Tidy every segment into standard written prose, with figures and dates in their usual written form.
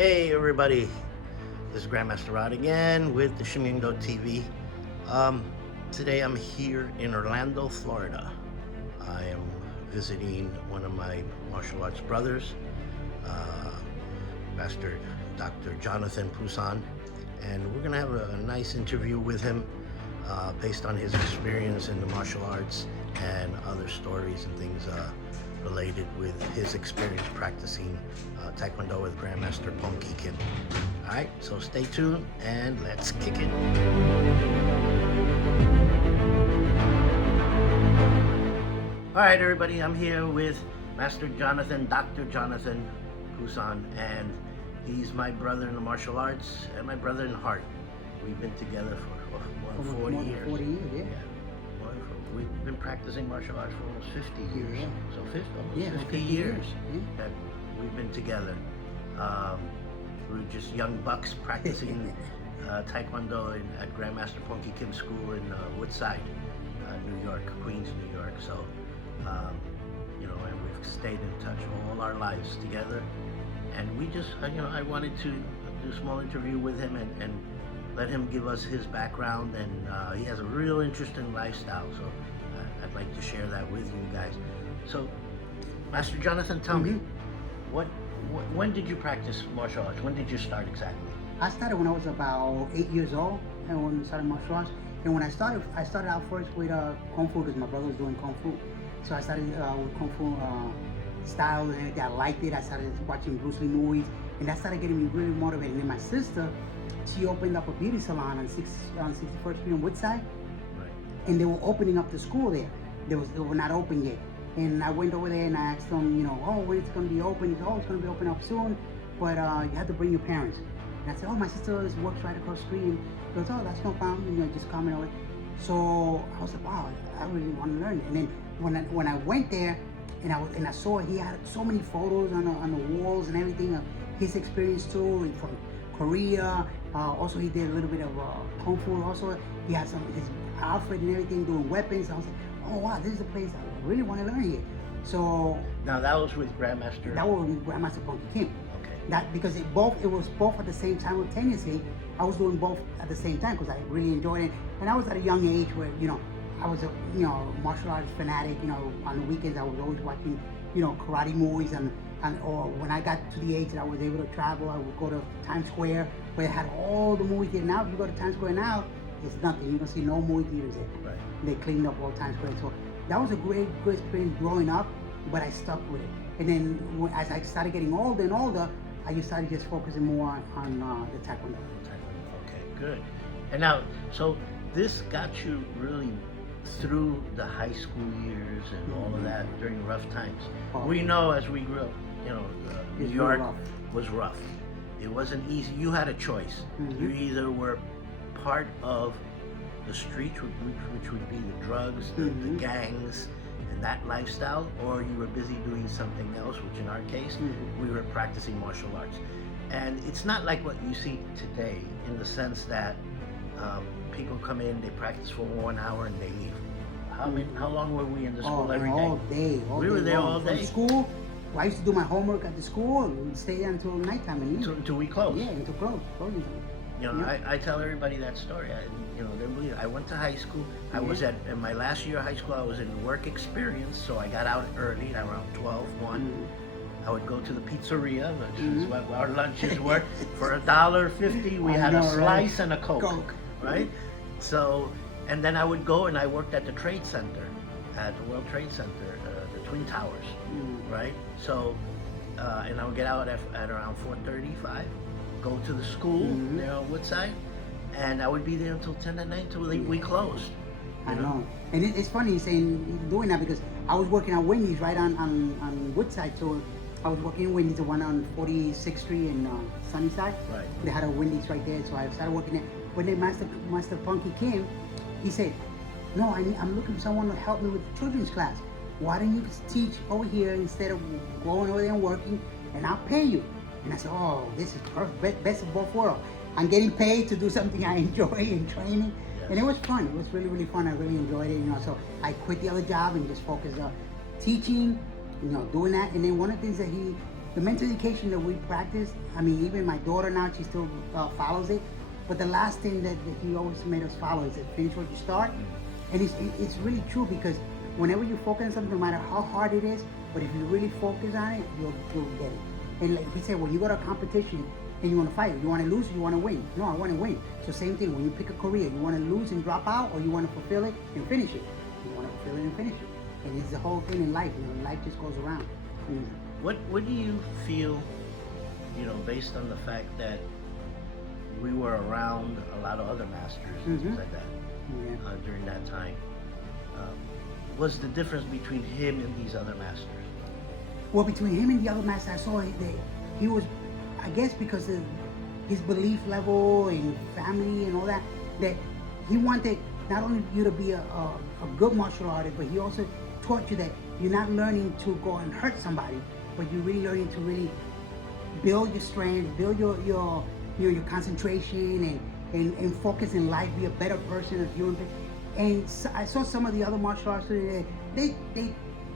Hey everybody, this is Grandmaster Rod again with the Shimingo TV. Today I'm here in Orlando, Florida. I am visiting one of my martial arts brothers, Master Dr. Jonathan Puesan, and we're gonna have a nice interview with him based on his experience in the martial arts and other stories and things related with his experience practicing Taekwondo with Grandmaster Ponky Kim. All right, so stay tuned and let's kick it. All right, everybody, I'm here with Master Jonathan, Dr. Jonathan Puesan, and he's my brother in the martial arts and my brother in heart. We've been together for more than 40 years. 40 years, yeah. We've been practicing martial arts for almost 50 years. Yeah. So almost 50 years that we've been together. We were just young bucks practicing Taekwondo at Grandmaster Ponky Kim School in Woodside, New York, Queens, New York. So, and we've stayed in touch all our lives together. And we just, I wanted to do a small interview with him and let him give us his background, and he has a real interesting lifestyle, so I'd like to share that with you guys. So, Master Jonathan, tell me, when did you practice martial arts? When did you start exactly? I started when I was about 8 years old, and when I started martial arts. And when I started out first with Kung Fu, because my brother was doing Kung Fu. So I started with Kung Fu style, and I liked it. I started watching Bruce Lee movies, and that started getting me really motivated. And then my sister, she opened up a beauty salon on 61st Street in Woodside, Right. and they were opening up the school there. They were not open yet. And I went over there and I asked them, when it's going to be open? He said, it's going to be open up soon, but you have to bring your parents. And I said, my sister works right across the street. And he goes, that's no problem, just come over. So I was like, wow, I really want to learn it. And then when I went there and I saw he had so many photos on the walls and everything of his experience too, from Korea. Also, he did a little bit of Kung Fu. Also, he had his outfit and everything, doing weapons. I was like, oh wow, this is a place I really want to learn here. So Now that was with Grandmaster. that was with Grandmaster Ponky Kim. Okay. That because it was both at the same simultaneously. I was doing both at the same time because I really enjoyed it, and I was at a young age where I was a martial arts fanatic. On the weekends I was always watching karate movies or when I got to the age that I was able to travel, I would go to Times Square where they had all the movies there. Now if you go to Times Square now, it's nothing. You don't see no movie theaters there. Right. They cleaned up all Times Square. So that was a great experience growing up, but I stuck with it. And then as I started getting older and older, I just started focusing more on the Taekwondo. Okay, good. And now, so this got you really through the high school years and all of that during rough times. Oh. We know as we grew up, New It's York real rough. was rough. It wasn't easy. You had a choice. Mhm. You either were part of the street, which would be the drugs, the gangs, and that lifestyle, or you were busy doing something else, which in our case, we were practicing martial arts. And it's not like what you see today in the sense that people come in, they practice for 1 hour and they leave. How long were we in the school every day? All day. We were there all day. From school, I used to do my homework at the school and we'd stay there until nighttime and eat. Until we closed. Yeah, until closing time. I tell everybody that story. They believe it. I went to high school. I was in my last year of high school. I was in work experience, so I got out early, around 12, 1. I would go to the pizzeria, which is what our lunches were. For $1.50, we had a slice and a Coke, right? So, and then I would go and I worked at the Trade Center, at the World Trade Center, the Twin Towers, right? So, and I would get out at around 4:35, go to the school there on Woodside, and I would be there until 10 at night until we closed. I know. And it's funny doing that because I was working at Wendy's right on Woodside. So I was working in Wendy's, the one on 46th Street in Sunnyside. Right. They had a Wendy's right there, so I started working there. When then Master Punky came, he said, no, I'm looking for someone to help me with the children's class. Why don't you teach over here instead of going over there and working, and I'll pay you. And I said, this is perfect, best of both worlds. I'm getting paid to do something I enjoy in training. Yes. And it was fun. It was really, really fun. I really enjoyed it. So I quit the other job and just focused on teaching, doing that. And then one of the things that the mental education that we practice, I mean, even my daughter now, she still follows it. But the last thing that he always made us follow is that finish what you start. And it's really true, because whenever you focus on something, no matter how hard it is, but if you really focus on it, you'll get it. And like he said, when you go to a competition and you want to fight, you want to lose or you want to win? No, I want to win. So same thing, when you pick a career, you want to lose and drop out, or you want to fulfill it and finish it? You want to fulfill it and finish it. And it's the whole thing in life. Life just goes around. What do you feel, based on the fact that we were around a lot of other masters and things like that during that time? Was the difference between him and these other masters? Well, between him and the other masters, I saw that he was, I guess because of his belief level and family and all that, that he wanted not only you to be a good martial artist, but he also taught you that you're not learning to go and hurt somebody, but you're really learning to really build your strength, build your concentration, and focus in life, be a better person, a human being. And so I saw some of the other martial arts, they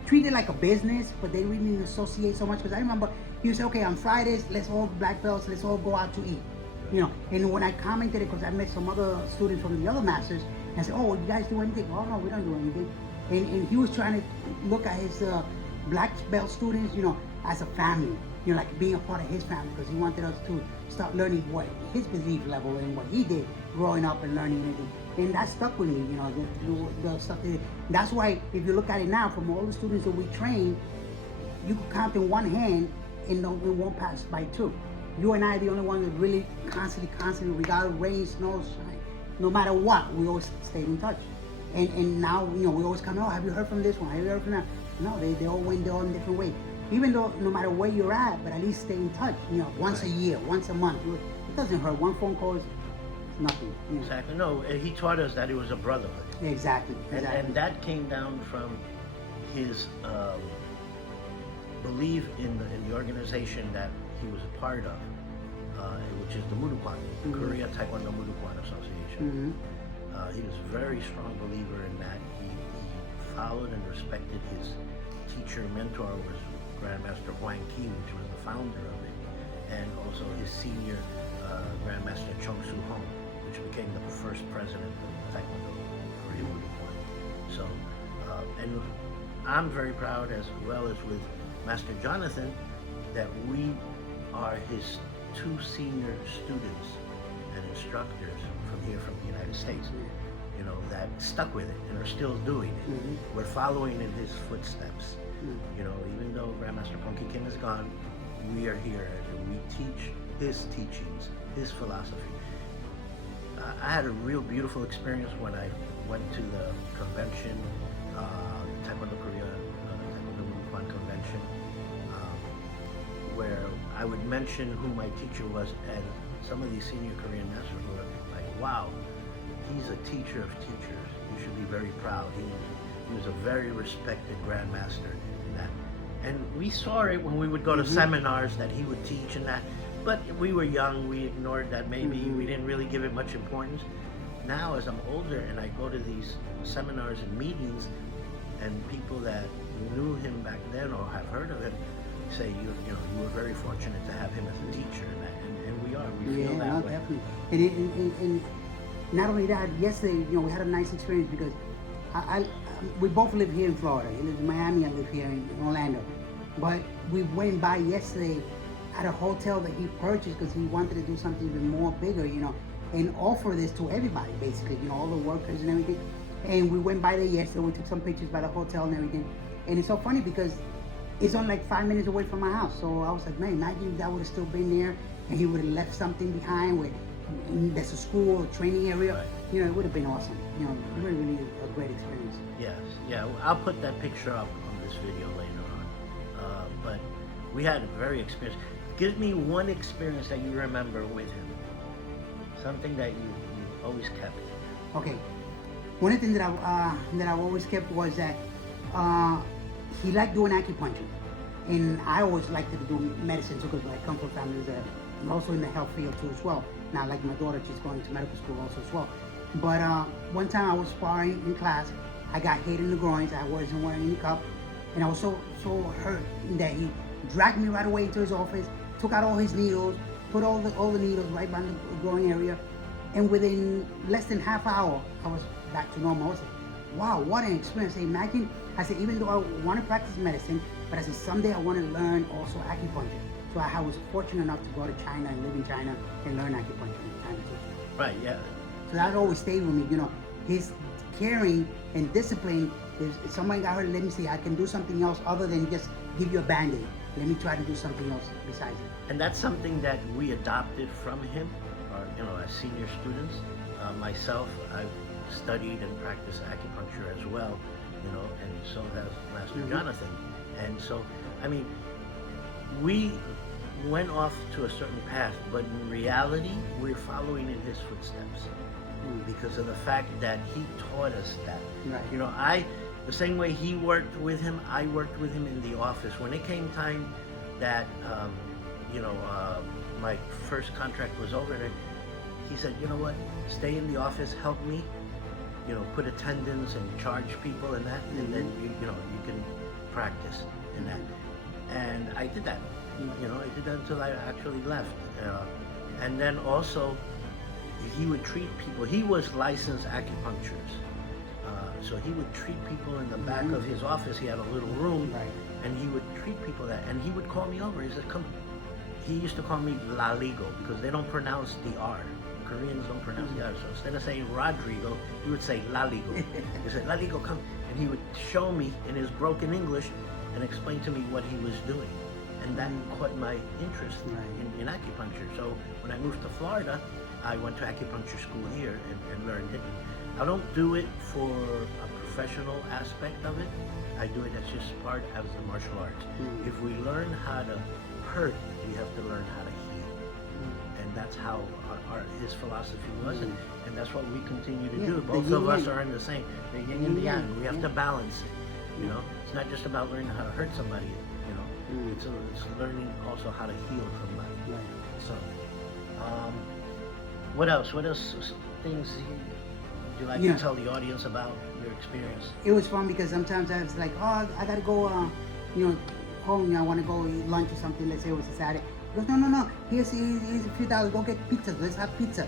treat it like a business, but they really didn't associate so much. Because I remember he would say, okay, on Fridays, let's all black belts, let's all go out to eat. And when I commented it, because I met some other students from the other masters, and I said, oh, you guys do anything? Oh, no, we don't do anything. And he was trying to look at his black belt students, as a family, like being a part of his family, because he wanted us to start learning what his belief level and what he did growing up and learning anything. And that stuck with me, the stuff that's why if you look at it now, from all the students that we train, you can count in one hand and we won't pass by two. You and I are the only ones that really constantly, regardless of rain, snow, shine, no matter what, we always stayed in touch. And now, we always come, oh, have you heard from this one? Have you heard from that? No, they all went their own different way. Even though no matter where you're at, but at least stay in touch, once a year, once a month. It doesn't hurt. One phone call is nothing. Exactly. No, he taught us that it was a brotherhood. Exactly. And that came down from his belief in the organization that he was a part of, which is the Mudukwan, Korea Taekwondo Mudukwan Association. He was a very strong believer in that. He followed and respected his teacher, mentor was Grandmaster Huang Ki, which was the founder of it, and also his senior Grandmaster Chung Soo Hong, which became the first president of Taekwondo Korea Mudukwan. So, and I'm very proud, as well as with Master Jonathan, that we are his two senior students and instructors from the United States, that stuck with it and are still doing it. We're following in his footsteps. Even though Grandmaster Punky Kim is gone, we are here and we teach his teachings, his philosophy. I had a real beautiful experience when I went to the convention, Taekwondo Korea, Taekwondo Mudukwan convention, where I would mention who my teacher was, and some of these senior Korean masters were like, wow, he's a teacher of teachers. You should be very proud. He was a very respected grandmaster in that. And we saw it when we would go to seminars that he would teach and that, but we were young, we ignored that maybe, we didn't really give it much importance. Now as I'm older and I go to these seminars and meetings, and people that knew him back then or have heard of him say, you were very fortunate to have him as a teacher, and we are, we feel that way. Definitely. And not only that, yesterday, we had a nice experience because we both live here in Florida. He lives in Miami, I live here in Orlando. But we went by yesterday at a hotel that he purchased because he wanted to do something even more bigger, and offer this to everybody, basically, all the workers and everything. And we went by there yesterday, we took some pictures by the hotel and everything. And it's so funny because it's only like 5 minutes away from my house. So I was like, man, imagine if that would have still been there and he would have left something behind with, that's a school, a training area. Right. It would have been awesome. Really, really a great experience. Yes, yeah, I'll put that picture up on this video later on. But we had a very experience. Give me one experience that you remember with him. Something that you always kept. Okay. One thing that I've always kept was that he liked doing acupuncture, and I always liked to do medicine too, because I come from families that are also in the health field too as well. Now, like my daughter, she's going to medical school also as well. But one time I was sparring in class, I got hit in the groins. I wasn't wearing any cup, and I was so hurt that dragged me right away into his office, took out all his needles, put all the needles right by the growing area, and within less than half hour, I was back to normal. I was like, wow, what an experience. I said, imagine, I said, even though I want to practice medicine, but I said, someday I want to learn also acupuncture. So I was fortunate enough to go to China and live in China and learn acupuncture in China too. Right, yeah. So that always stayed with me, his caring and discipline. If somebody got hurt, let me see, I can do something else other than just give you a Band-Aid. Let me try to do something else besides it. And that's something that we adopted from him, as senior students. Myself, I've studied and practiced acupuncture as well, and so has Master Jonathan. And so, I mean, we went off to a certain path, but in reality, we're following in his footsteps because of the fact that he taught us that. Right. The same way he worked with him, I worked with him in the office. When it came time that, my first contract was over, he said, you know what, stay in the office, help me, put attendance and charge people and that, and then you can practice in that. And I did that. I did that until I actually left. And then also, he would treat people. He was licensed acupuncturist. So he would treat people in the back of his office. He had a little room, Right. and he would treat people that. And he would call me over. He said, come. He used to call me Laligo because they don't pronounce the R. Koreans don't pronounce the R. So instead of saying Rodrigo, he would say Laligo. He said, Laligo, come. And he would show me in his broken English and explain to me what he was doing. And that caught my interest in acupuncture. So when I moved to Florida, I went to acupuncture school here and learned it. I don't do it for a professional aspect of it. I do it as just part of the martial arts. If we learn how to hurt, we have to learn how to heal. And that's how his philosophy was, and that's what we continue to do. Both of us are in the same, the yin and the yang. We have to balance it, It's not just about learning how to hurt somebody, It's learning also how to heal somebody. Right. So, what else? What else things would you like to tell the audience about your experience? It was fun because sometimes I was like, oh, I gotta go, home. I want to go eat lunch or something. Let's say it was a Saturday. He goes, no. Here's a few dollars. Go get pizza. Let's have pizza.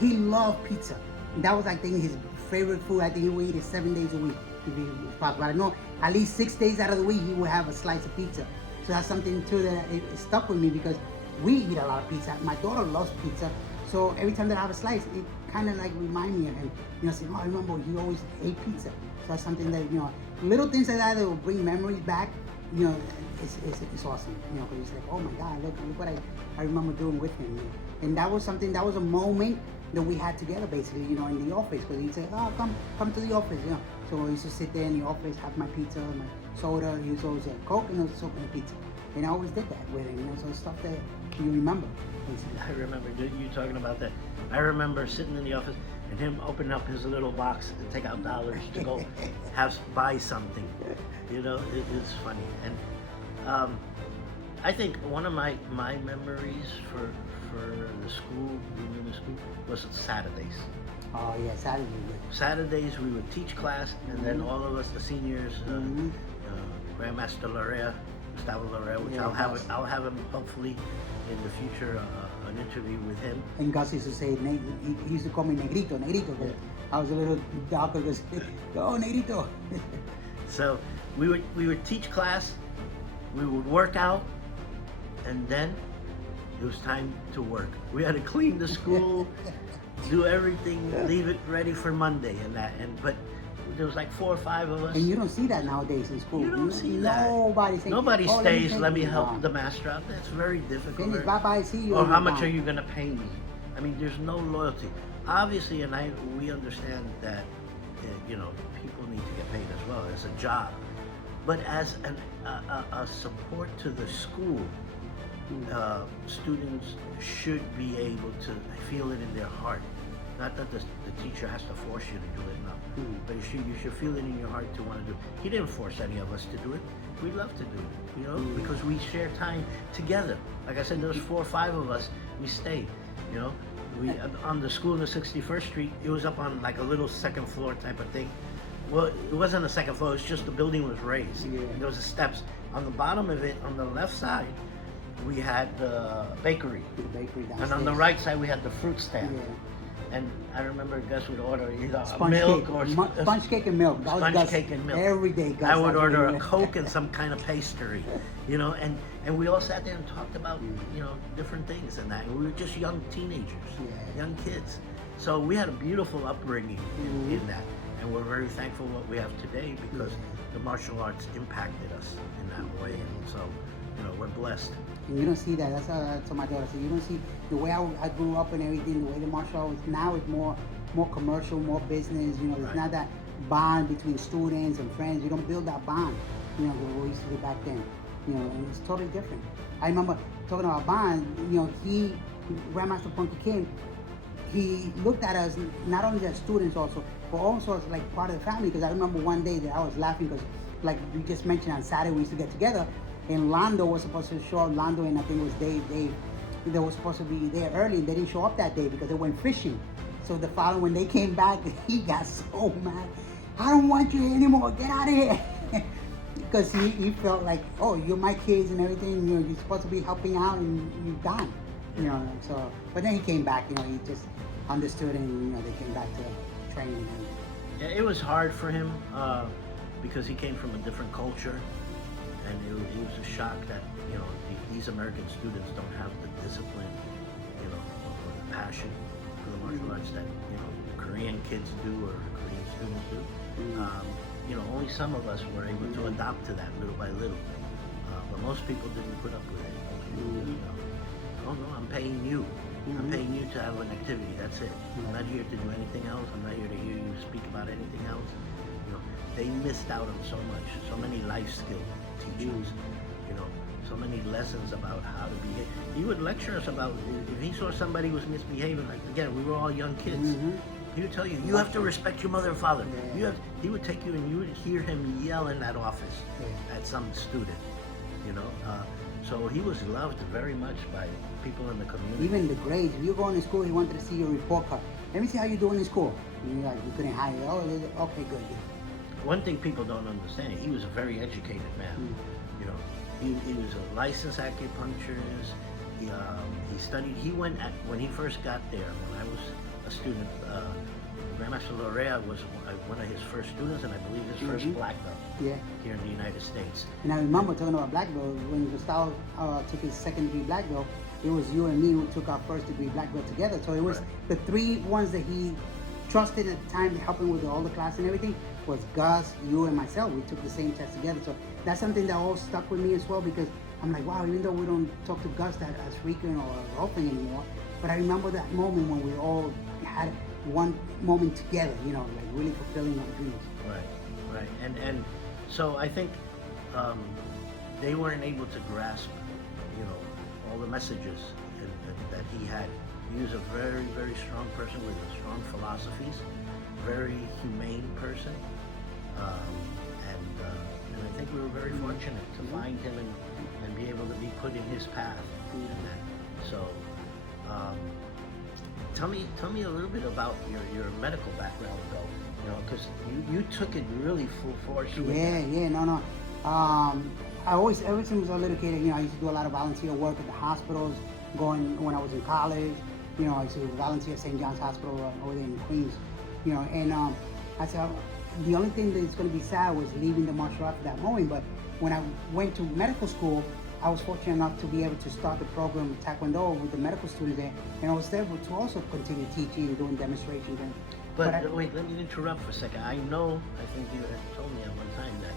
He loved pizza. And that was, I think, his favorite food. I think he would eat it 7 days a week if he was possible. I know at least 6 days out of the week he would have a slice of pizza. So that's something too that it stuck with me because we eat a lot of pizza. My daughter loves pizza. So every time that I have a slice, it kind of like remind me of him. Saying, I remember he always ate pizza. So that's something that, little things like that will bring memories back. It's awesome. Because it's like, oh my God, look what I remember doing with him. And that was something, that was a moment that we had together basically, in the office. Because he'd say, oh, come to the office, So I used to sit there in the office, have my pizza, my soda. He was always a Coke and a soda and pizza. And I always did that with him, So stuff that you remember. Basically. I remember you talking about that. I remember sitting in the office and him opening up his little box and take out dollars to go buy something. It's funny. And I think one of my memories for the school, being in the school, was Saturdays. Oh yeah, Saturdays. Saturdays we would teach class, and then all of us, the seniors, Grandmaster Lorea, Gustavo Lorea, which I'll have him hopefully in the future, an interview with him. And Gus used to say, he used to call me Negrito, because I was a little darker. Because, oh, Negrito. So we would teach class, we would work out, and then it was time to work. We had to clean the school, do everything, leave it ready for Monday and that. But there was like 4 or 5 of us. And you don't see that nowadays in school. You don't see that. Nobody stays, let me help the master out. That's very difficult. Finish, bye-bye, see you. Or how much are you going to pay me? I mean, there's no loyalty. Obviously, we understand that, people need to get paid as well. It's a job. But as a support to the school, students should be able to feel it in their heart. Not that the teacher has to force you to do it, no. But you should feel it in your heart to want to do it. He didn't force any of us to do it. We love to do it, because we share time together. Like I said, there was 4 or 5 of us. We stayed, We on the school in the 61st Street. It was up on like a little second floor type of thing. Well, it wasn't a second floor. It was just the building was raised. Yeah. There was the steps, on the bottom of it, on the left side, we had the bakery. The bakery downstairs. And on the right side, we had the fruit stand. Yeah. And I remember Gus would order either Sponge milk cake. or Sponge cake and milk. That was sponge Gus. cake and milk. Every day, Gus. I would that's order what a he Coke and some kind of pastry, and we all sat there and talked about, different things and that. And we were just young teenagers, young kids. So we had a beautiful upbringing in that. And we're very thankful what we have today because the martial arts impacted us in that way. And so, we're blessed. And you don't see that. That's what my daughter said. You don't see the way I grew up and everything. The way the martial arts now is more commercial, more business. There's not that bond between students and friends. You don't build that bond. The way we used to do back then. And it's totally different. I remember talking about bond. Grandmaster Punky Kim, he looked at us not only as students also, but also as like part of the family. Because I remember one day that I was laughing because, like you just mentioned, on Saturday we used to get together. And Lando was supposed to show up, Lando and I think it was Dave, they were supposed to be there early and they didn't show up that day because they went fishing. So the following, when they came back, he got so mad. I don't want you here anymore, get out of here. Because he felt like, oh, you're my kids and everything, you're supposed to be helping out and you're done. So, but then he came back, he just understood and, they came back to training. Yeah, it was hard for him because he came from a different culture. And it was a shock that, these American students don't have the discipline, or the passion for the martial arts that, Korean kids do or Korean students do. Only some of us were able to adopt to that little by little. But most people didn't put up with it. Oh no, I'm paying you. I'm paying you to have an activity, that's it. I'm not here to do anything else. I'm not here to hear you speak about anything else. They missed out on so much, so many life skills. Teachings, so many lessons about how to behave. He would lecture us about if he saw somebody was misbehaving. Like again, we were all young kids. He would tell you, you have to respect your mother and father. He would take you and you would hear him yell in that office at some student. So he was loved very much by people in the community. Even the grades. If you go to school, he wanted to see your report card. Let me see how you're doing in school. And you're like, you couldn't hide it. Oh, okay, good. One thing people don't understand, he was a very educated man. He was a licensed acupuncturist. He studied. When he first got there. When I was a student, Grandmaster Lorea was one of his first students, and I believe his first black belt here in the United States. And I remember talking about black belt when Gustavo took his second degree black belt. It was you and me who took our first degree black belt together. So it was the three ones that he trusted at the time, helping with all the class and everything, was Gus, you, and myself. We took the same test together. So that's something that always stuck with me as well, because I'm like, wow, even though we don't talk to Gus that as frequent or often anymore, but I remember that moment when we all had one moment together, like really fulfilling our dreams. Right. And so I think they weren't able to grasp, all the messages that he had. He was a very, very strong person with strong philosophies, very humane person, and I think we were very fortunate to find him and be able to be put in his path. So, tell me a little bit about your medical background, though. Because you took it really full force. No. I always, ever since I was a little kid, I used to do a lot of volunteer work at the hospitals. When I was in college, I used to volunteer at St. John's Hospital over there in Queens. And I said the only thing that's going to be sad was leaving the martial arts at that moment. But when I went to medical school, I was fortunate enough to be able to start the program Taekwondo with the medical students there, and I was able to also continue teaching and doing demonstrations. But wait, let me interrupt for a second. I think you had told me at one time that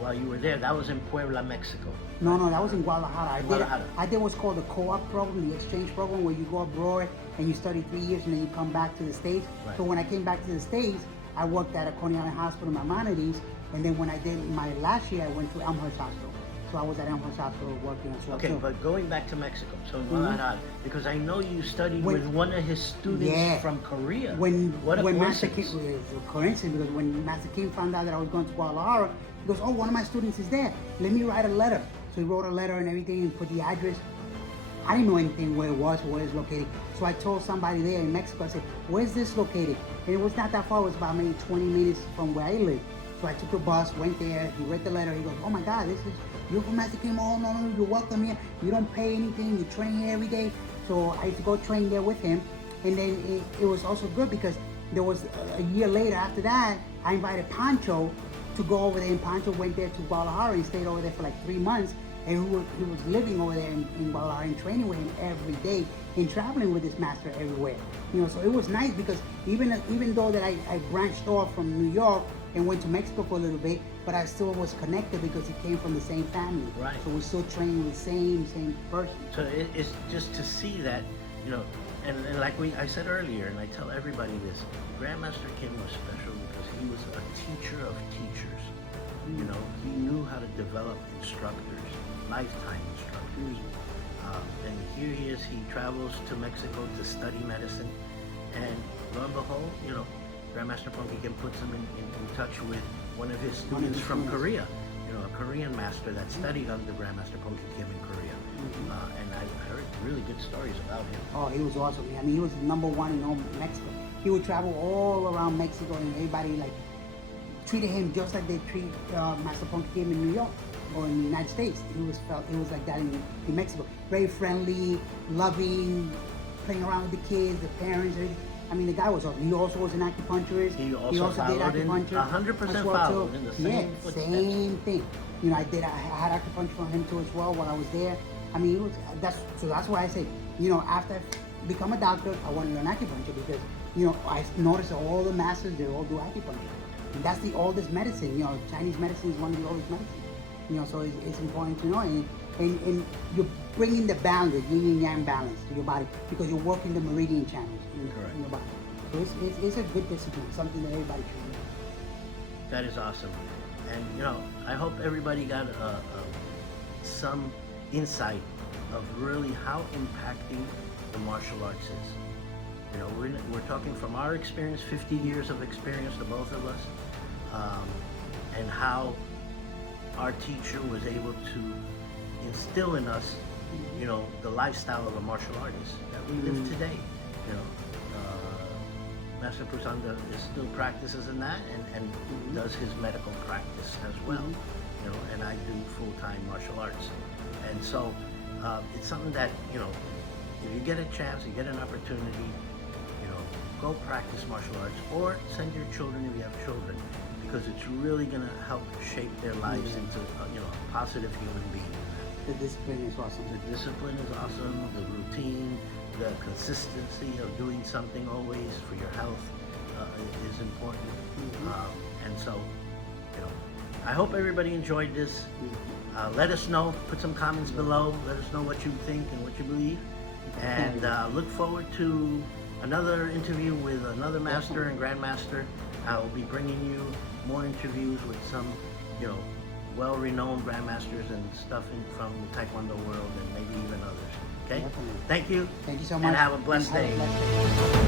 while you were there, that was in Puebla, Mexico. No, that was in Guadalajara. I did what's called the co-op program, the exchange program, where you go abroad and you study 3 years and then you come back to the States. Right. So when I came back to the States, I worked at a Coney Island Hospital, Maimonides, and then when I did my last year, I went to Elmhurst Hospital. So I was at Elmhurst Hospital working as well. Okay, but going back to Mexico, so Guadalajara, because I know you studied with one of his students from Korea. When Master Kim, it was a coincidence, because when Master Kim found out that I was going to Guadalajara, he goes, oh, one of my students is there. Let me write a letter. So he wrote a letter and everything and put the address. I didn't know anything where it was, where it's located. So I told somebody there in Mexico, I said, where's this located? And it was not that far. It was about maybe 20 minutes from where I live. So So I took a bus, went there. He read the letter. He goes, "Oh my God, you're from Master Kim. Oh no, you're welcome here. You don't pay anything. You train here every day." So I used to go train there with him, and then it was also good because there was a year later after that, I invited Pancho to go over there, and Pancho went there to Guadalajara and stayed over there for like 3 months, and he was living over there in Guadalajara and training with him every day and traveling with his master everywhere. So it was nice because even though that I branched off from New York and went to Mexico for a little bit, but I still was connected because he came from the same family. Right. So we're still training with the same person. So it's just to see that, and like I said earlier, and I tell everybody this, Grandmaster Kim was special because he was a teacher of teachers. He knew how to develop instructors, lifetime instructors. And here he is, he travels to Mexico to study medicine, and lo and behold, Grandmaster Punky Kim puts him in touch with one of his students from Korea, a Korean master that studied under Grandmaster Punky Kim in Korea. And I heard really good stories about him. Oh, he was awesome. I mean, he was number one in Mexico. He would travel all around Mexico, and everybody treated him just like they treat Master Punky Kim in New York or in the United States. It was like that in Mexico. Very friendly, loving, playing around with the kids, the parents. I mean, the guy was awesome. He also was an acupuncturist. He also did acupuncture. 100% followed in the same footsteps. Same thing. I had acupuncture from him too as well while I was there. I mean, that's why I say, after I become a doctor, I want to learn acupuncture because, I noticed all the masters, they all do acupuncture. And that's the oldest medicine. Chinese medicine is one of the oldest medicines. So it's important to know. And you're bringing the balance, the yin and yang balance to your body because you're working the meridian channels in your body. So it's a good discipline, something that everybody should know. That is awesome. And, I hope everybody got some insight of really how impacting the martial arts is. We're talking from our experience, 50 years of experience, the both of us, and how our teacher was able to instill in us, the lifestyle of a martial artist that we live today. Master Puesan is still practices in that and does his medical practice as well. And I do full-time martial arts. And so it's something that, if you get a chance, you get an opportunity, go practice martial arts or send your children if you have children, because it's really going to help shape their lives into a positive human being. The discipline is awesome. The discipline is awesome, the routine, the consistency of doing something always for your health is important. And so, I hope everybody enjoyed this. Let us know, put some comments below, let us know what you think and what you believe. And look forward to another interview with another master and grandmaster. I will be bringing you more interviews with some, well-renowned grandmasters and stuff from the Taekwondo world and maybe even others. Okay? Definitely. Thank you. Thank you so much. And have a blessed day.